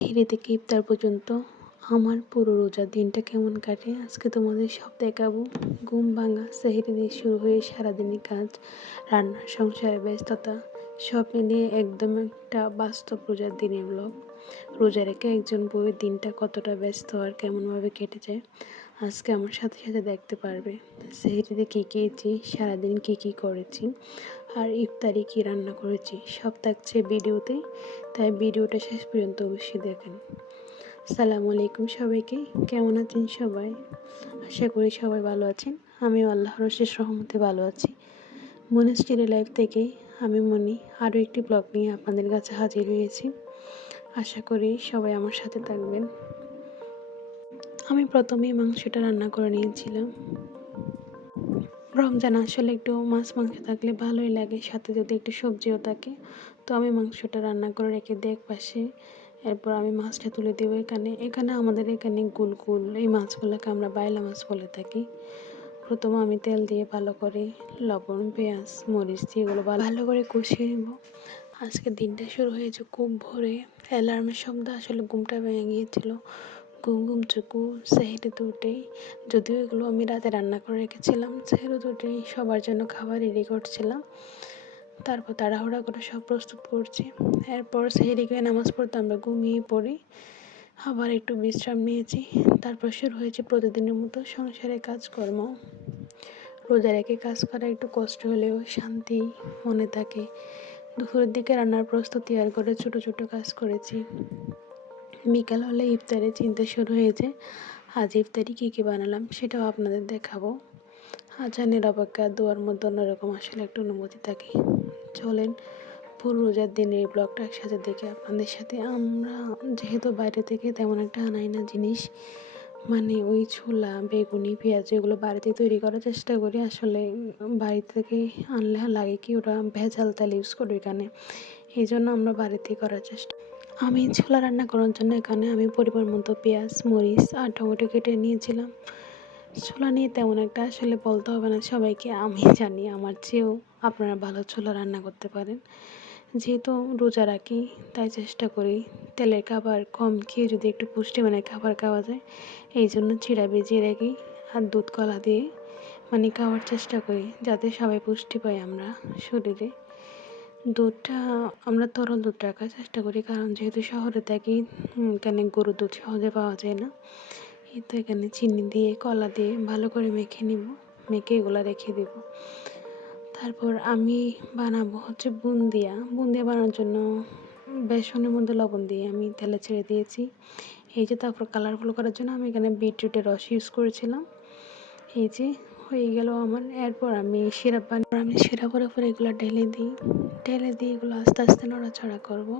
সেহরি থেকে ইফতার পর্যন্ত আমার পুরো রোজার দিনটা কেমন কাটে আজকে তোমাদের সব দেখাবো। ঘুম ভাঙা, সেহরি দিয়ে শুরু হয়ে সারাদিনের কাজ, রান্না, সংসারে ব্যস্ততা সব মিলিয়ে একদম একটা বাস্তব রোজার দিনের ব্লগ। রোজা রেখে একজন বউয়ের দিনটা কতটা ব্যস্ত আর কেমনভাবে কেটে যায় আজকে আমার সাথে সাথে দেখতে পারবে। সেহরিতে কী খেয়েছি, সারাদিন কী করেছি আর ইফতারি কী রান্না করেছি সব থাকছে ভিডিওতে, তাই ভিডিওটা শেষ পর্যন্ত অবশ্যই দেখেন। আসসালামু আলাইকুম সবাইকে, কেমন আছেন সবাই? আশা করি সবাই ভালো আছেন। আমি আল্লাহর অশেষ রহমতে ভালো আছি। মনিস্ট্রি লাইফ থেকে আমি মনি আরও একটি ব্লগ নিয়ে আপনাদের কাছে হাজির হয়েছি। আশা করি সবাই আমার সাথে থাকবেন। আমি প্রথমেই মাংসটা রান্না করে নিয়েছিলাম। রমজান আসলে একটু মাছ মাংস থাকলে ভালোই লাগে, সাথে যদি একটু সবজিও থাকে। তো আমি মাংসটা রান্না করে রেখে দিই এক পাশে। এরপর আমি মাছটা তুলে দেবো এখানে আমাদের এখানে গুল গুল এই মাছগুলোকে আমরা বাইলা মাছ বলে থাকি। প্রথমে আমি তেল দিয়ে ভালো করে লবণ, পেঁয়াজ, মরিচ দিয়ে এগুলো ভালো করে কষিয়ে নেব। আজকে দিনটা শুরু হয়েছে খুব ভোরে, অ্যালার্মের শব্দ আসলে ঘুমটা ভেঙে গিয়েছিল। ঘুম চুকু সেহরিতে উঠেই, যদিও এগুলো আমি রাতে রান্না করে রেখেছিলাম, সেহরিতে উঠেই সবার জন্য খাবার রেডি করছিলাম। তারপর তাড়াহুড়া করে সব প্রস্তুত করছি। এরপর সেহরি খেয়ে নামাজ পড়তে আমরা ঘুমিয়ে পড়ি, আবার একটু বিশ্রাম নিয়েছি। তারপর শুরু হয়েছে প্রতিদিনের মতো সংসারের কাজকর্ম। রোজা রেখে কাজ করা একটু কষ্ট হলেও শান্তি মনে থাকে। দুপুরের দিকে রান্নার প্রস্তুতি আর করে ছোট ছোট কাজ করেছি। বিকাল হলে ইফতারের চিন্তা শুরু হয়েছে। আজ ইফতারি কী বানালাম সেটাও আপনাদের দেখাবো। আজানের অপেক্ষা, দোয়ার মধ্যে অন্যরকম আসলে একটা অনুভূতি থাকে। চলেন পুরো রোজার দিনের এই ব্লগটা একসাথে দেখে আপনাদের সাথে। আমরা যেহেতু বাইরে থেকে তেমন একটা আনাই না জিনিস, মানে ওই ছোলা, বেগুনি, পেঁয়াজ এগুলো বাড়িতে তৈরি করার চেষ্টা করি। আসলে বাড়ি থেকে আনলে লাগে কি ওরা ভেজাল তেল ইউজ করে এখানে, এই জন্য আমরা বাড়িতেই করার চেষ্টা। আমি ছোলা রান্না করার জন্য এখানে আমি পরিমাণ মতো পেঁয়াজ, মরিচ আর টমেটো কেটে নিয়েছিলাম। ছোলা নিয়ে তেমন একটা আসলে বলতে হবে না সবাইকে, আমি জানি আমার চেয়েও আপনারা ভালো ছোলা রান্না করতে পারেন। যেহেতু রোজা রাখি তাই চেষ্টা করি তেলের খাবার কম খেয়ে যদি একটু পুষ্টিমানের খাবার খাওয়া যায়, এই জন্য চিড়া ভিজিয়ে রাখি আর দুধ কলা দিয়ে মানে খাওয়ার চেষ্টা করি, যাতে সবাই পুষ্টি পাই আমরা শরীরে। দুধটা আমরা তরল দুধ রাখার চেষ্টা করি, কারণ যেহেতু শহরে থাকি এখানে গরুর দুধ সহজে পাওয়া যায় না। তো এখানে চিনি দিয়ে কলা দিয়ে ভালো করে মেখে নিব, মেখে এগুলো রেখে দেব। তারপর আমি বানাবো হচ্ছে বুন্দিয়া বানানোর জন্য বেসনের মধ্যে লবণ দিয়ে আমি তেলে ছেড়ে দিয়েছি। এই যে তারপর কালারফুল করার জন্য আমি এখানে বিটরুটের রস ইউজ করেছিলাম। এই যে হয়ে গেল আমার। এরপর আমি সিরাপের উপরে এগুলো ঢেলে দিয়ে এগুলো আস্তে আস্তে নড়াচড়া করব,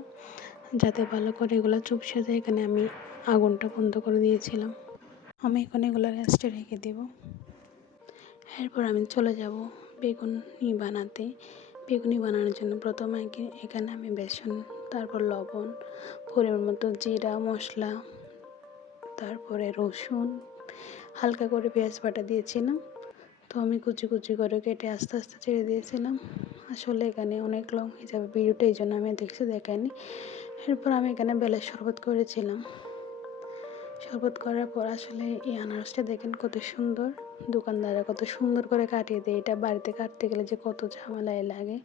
যাতে ভালো করে এগুলো চুপসে যায়। এখানে আমি আগুনটা বন্ধ করে দিয়েছিলাম। আমি এখন এগুলো রেস্টে রেখে দেব। এরপর আমি চলে যাব বেগুনি বানানোর জন্য। প্রথমে এখানে আমি বেসন, তারপর লবণ, পরিমাণ মতো জিরা মশলা, তারপরে রসুন, হালকা করে পেঁয়াজ বাটা দিয়েছিলাম। তো আমি কুচি করে কেটে আস্তে আস্তে ছেড়ে দিয়েছিলাম। আসলে এখানে অনেক লং হয়ে যাবে ভিডিওটা, এই জন্য আমি দেখাইনি। এরপর আমি এখানে বেলের শরবত করেছিলাম। শরবত করার পর আসলে এই আনারসটা দেখেন কত সুন্দর, দোকানদাররা কত সুন্দর করে কাটিয়ে দেয়। এটা বাড়িতে কাটতে গেলে যে কত ঝামেলায় লাগে।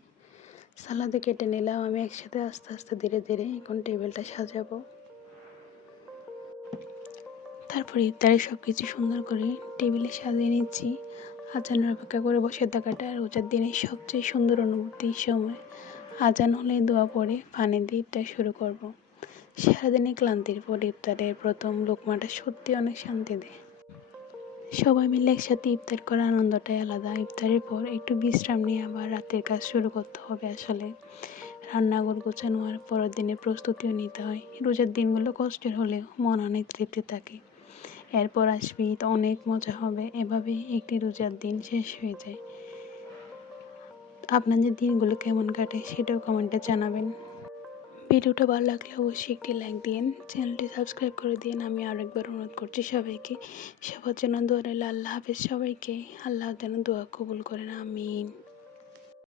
সালাদে কেটে নিলাম আমি একসাথে, আস্তে আস্তে ধীরে ধীরে এখন টেবিলটা সাজাবো। তারপরে ইফতারে সব কিছু সুন্দর করে টেবিলে সাজিয়ে নিচ্ছি। আজানের অপেক্ষা করে বসে থাকাটা রোজার দিনের সবচেয়ে সুন্দর অনুভূতির সময়। আজান হলে দোয়া পড়ে পানি দিয়ে ইফতার শুরু করব। সারাদিনের ক্লান্তির পর ইফতারের প্রথম লোকমাটা সত্যি অনেক শান্তি দেয়। সবাই মিলে একসাথে ইফতার করার আনন্দটাই আলাদা। ইফতারের পর একটু বিশ্রাম নিয়ে আবার রাতের কাজ শুরু করতে হবে। আসলে রান্নাঘর গোছানো আর পরের দিনের প্রস্তুতিও নিতে হয়। রোজার দিনগুলো কষ্টের হলেও মন অনেক তৃপ্তি থাকে। এরপর আসবি তো অনেক মজা হবে। এভাবে একটি রোজার দিন শেষ হয়ে যায়। আপনাদের দিনগুলো কেমন কাটে সেটাও কমেন্টে জানাবেন। ভিডিওটা ভালো লাগলে অবশ্যই একটি লাইক দিন, চ্যানেলটি সাবস্ক্রাইব করে দিন। আমি আরেকবার অনুরোধ করছি সবাইকে, সবার জন্য দোয়া রইল। আল্লাহ হাফেজ সবাইকে। আল্লাহ যেন দোয়া কবুল করেন, আমিন।